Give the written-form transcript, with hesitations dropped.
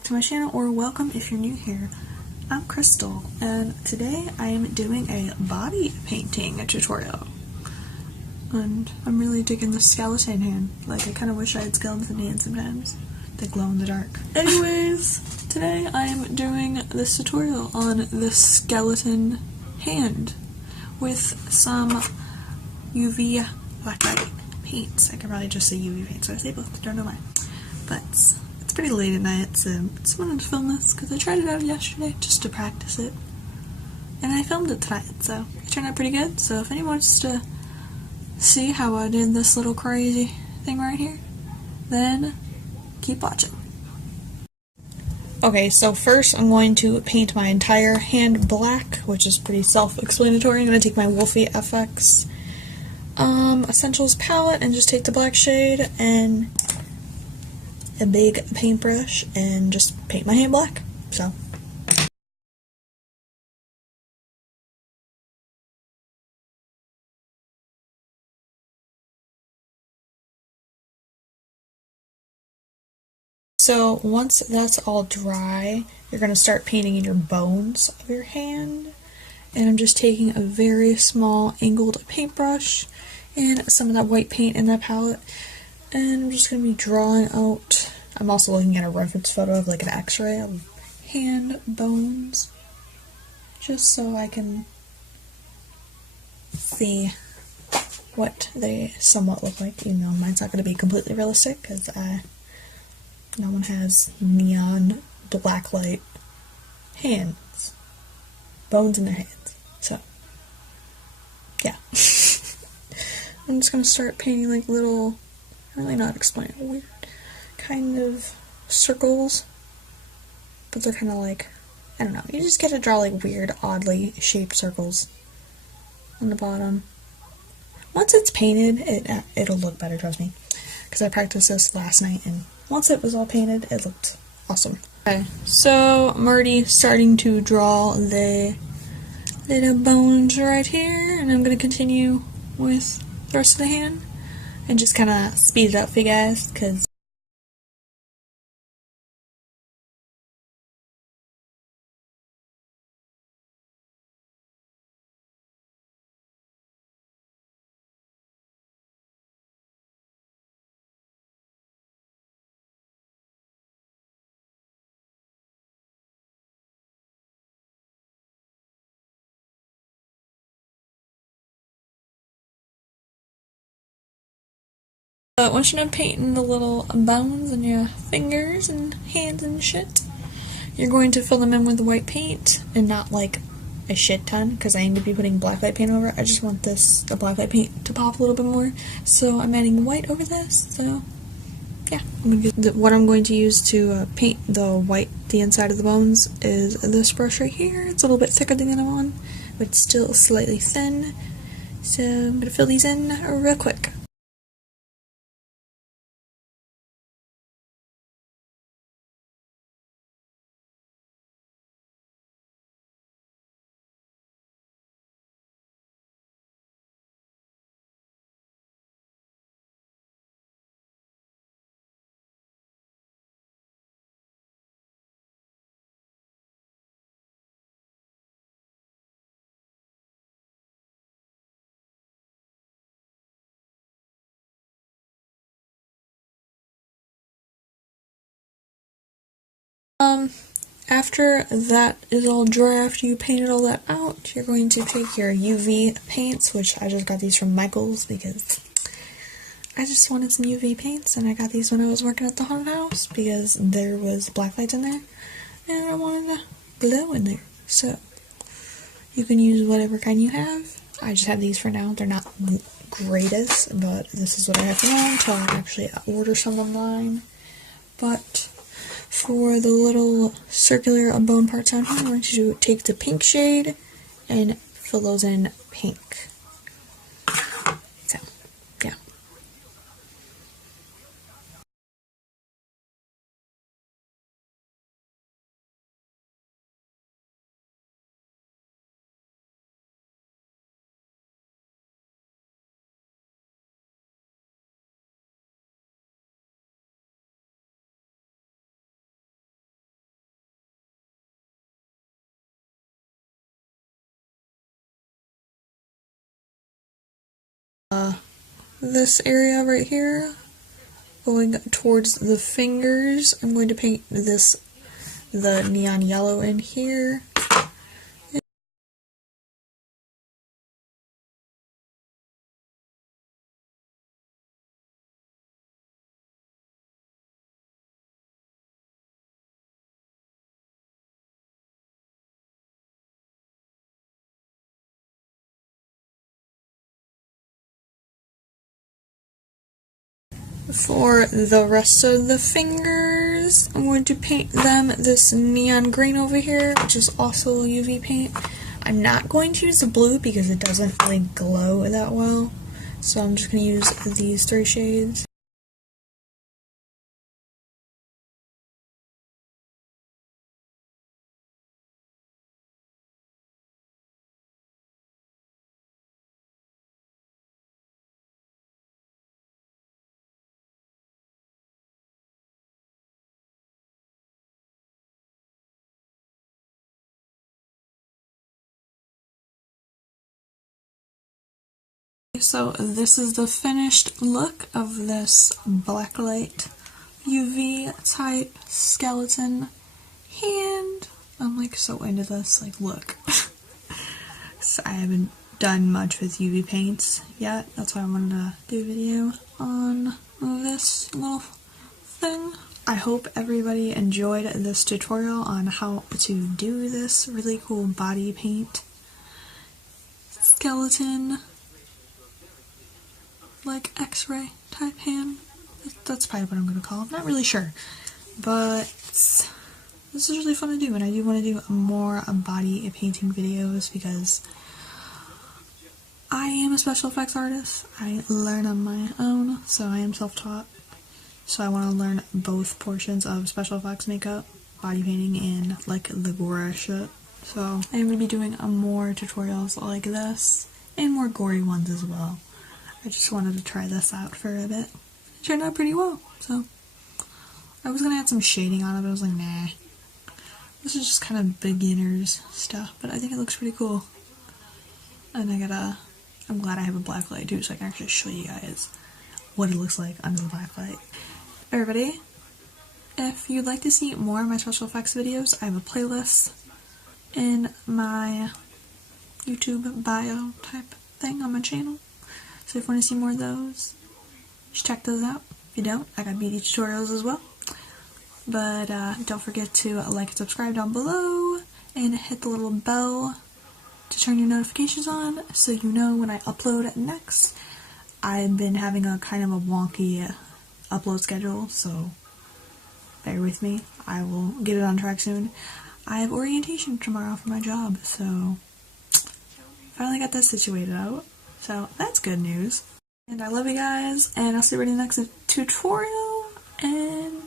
back to my channel, or welcome if you're new here. I'm Crystal, and today I am doing a body painting tutorial. And I'm really digging the skeleton hand. Like, I kind of wish I had skeleton hands sometimes. They glow in the dark. Anyways, today I am doing this tutorial on the skeleton hand with some UV blacklight paints. I could probably just say UV paint, so I say both, don't know why. But it's pretty late at night, so I just wanted to film this because I tried it out yesterday just to practice it. And I filmed it tonight, so it turned out pretty good. So if anyone wants to see how I did this little crazy thing right here, then keep watching. Okay, so first I'm going to paint my entire hand black, which is pretty self-explanatory. I'm going to take my Wolfe FX Essentials palette and just take the black shade and a big paintbrush and just paint my hand black. So once that's all dry, you're going to start painting in your bones of your hand. And I'm just taking a very small angled paintbrush and some of that white paint in that palette. And I'm just going to be drawing out, I'm also looking at a reference photo of like an x-ray of hand bones, just so I can see what they somewhat look like, even though mine's not going to be completely realistic because no one has neon blacklight hands, bones in their hands. So yeah. I'm just going to start painting like little, I really not explain, weird kind of circles, but they're kind of like, I don't know, you just get to draw like weird, oddly shaped circles on the bottom. Once it's painted, it'll look better, trust me, because I practiced this last night, and once it was all painted, it looked awesome. Okay, so I'm already starting to draw the little bones right here, and I'm going to continue with the rest of the hand and just kind of speed it up for you guys, because once you're done painting the little bones in your fingers and hands and shit, you're going to fill them in with the white paint, and not like a shit ton, because I aim to be putting blacklight paint over it. I just want the blacklight paint to pop a little bit more, so I'm adding white over this. So yeah, what I'm going to use to paint the inside of the bones is this brush right here. It's a little bit thicker than the other one, but it's still slightly thin. So I'm going to fill these in real quick. After that is all dry, after you painted all that out, you're going to take your UV paints, which I just got these from Michael's because I just wanted some UV paints, and I got these when I was working at the haunted house because there was blacklights in there, and I wanted to glow in there. So you can use whatever kind you have. I just have these for now. They're not greatest, but this is what I have for now until I actually order some online. But for the little circular bone parts on here, I'm going to take the pink shade and fill those in pink. this area right here, going towards the fingers. I'm going to paint the neon yellow in here. For the rest of the fingers, I'm going to paint them this neon green over here, which is also UV paint. I'm not going to use the blue because it doesn't really glow that well, so I'm just going to use these 3 shades. So this is the finished look of this Blacklight UV type skeleton hand. I'm like so into this, like look. So I haven't done much with UV paints yet, that's why I wanted to do a video on this little thing. I hope everybody enjoyed this tutorial on how to do this really cool body paint skeleton, like x-ray type hand. That's probably what I'm going to call it. I'm not really sure. But this is really fun to do, and I do want to do more body painting videos because I am a special effects artist. I learn on my own, so I am self-taught. So I want to learn both portions of special effects makeup, body painting, and like the gore shit. So I'm going to be doing more tutorials like this, and more gory ones as well. I just wanted to try this out for a bit. It turned out pretty well, so I was going to add some shading on it, but I was like, nah. This is just kind of beginner's stuff, but I think it looks pretty cool. And I'm glad I have a black light too, so I can actually show you guys what it looks like under the black light. Everybody, if you'd like to see more of my special effects videos, I have a playlist in my YouTube bio type thing on my channel. So if you want to see more of those, just check those out. If you don't, I got beauty tutorials as well. But don't forget to like and subscribe down below, and hit the little bell to turn your notifications on so you know when I upload next. I've been having a kind of a wonky upload schedule, so bear with me. I will get it on track soon. I have orientation tomorrow for my job, so finally got that situated out. So that's good news. And I love you guys, and I'll see you in the next tutorial, and